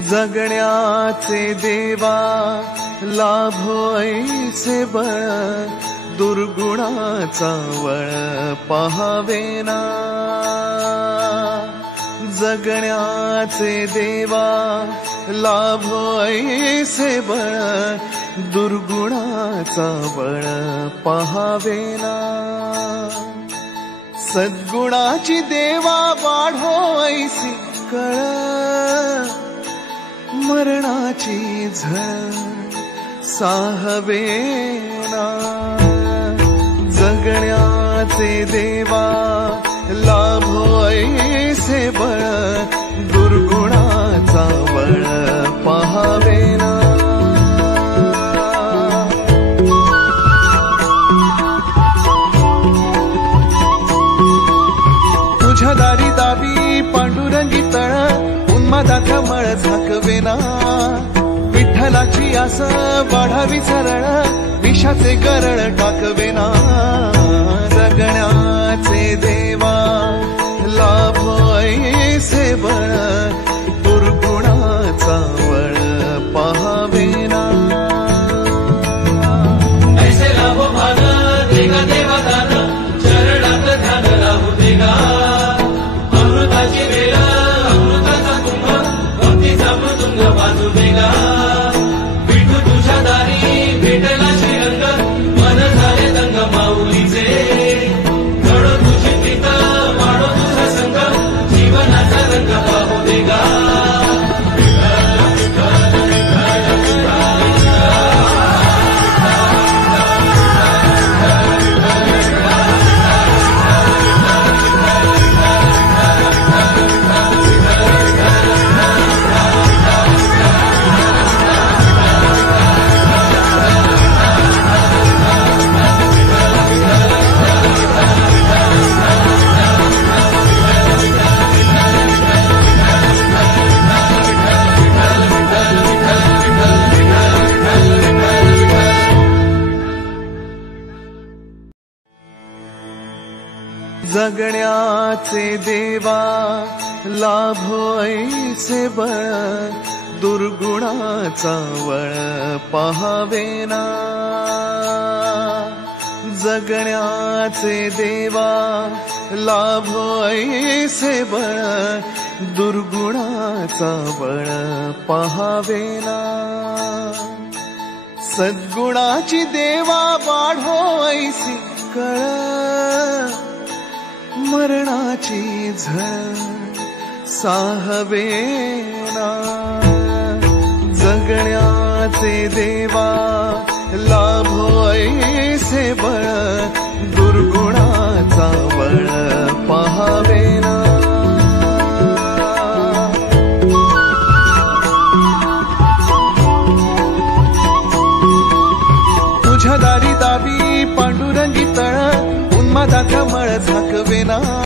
जगण्याचे देवा लाभो ऐसे बळ, दुर्गुणाचा वळ पहावेना। जगण्याचे देवा लाभो ऐसे बळ, दुर्गुणाचा बळ पहावेना। सद्गुणाची देवा वाढो ऐसी कळ, मरणाची झळ साहवेना। जगण्याचे देवा लाभो ऐसे बळ, दुर्गुणाचा बळ पहावेना। तुझ्या दारी दावी पांडुरंगी तळ, उन्मादाचा मळ झाकवेना। विठ्ठलाची आस वाढावी सरळ, विषाचे गरळ टाकवेना। जगण्याचे देवा लाभो ऐसे बळ, दुर्गुणाचा बळ पहावेना। ऐसे लाभो भान देगा देवा दान, चरणात ध्यान राहू देगा। अमृताची वेळ अमृताचा कुंभ, भक्तीचा मृदुंग वाजू देगा। विठू तुझ्या दारी भेटला श्रीरंग, मन झाले दंग माऊलीचे। घडो तुझी प्रीत वाढो तुझा संग, जीवनाचा रंग पाहू देगा। जगण्याचे देवा लाभो ऐसे बळ, दुर्गुणाचा वळ पहावेना। जगण्याचे देवा लाभो ऐसे बळ, दुर्गुणाचा बळ पहावेना। सद्गुणाची देवा वाढो ऐसी कळ, मरणाची झळ साहवेना। जगण्याचे देवा लाभो ऐसे बळ, दुर्गुणाचा बळ पहावेना। तुझ्या दारी दावी पांडुरंगी तळ, उन्मादाचा मळ झाकवेना।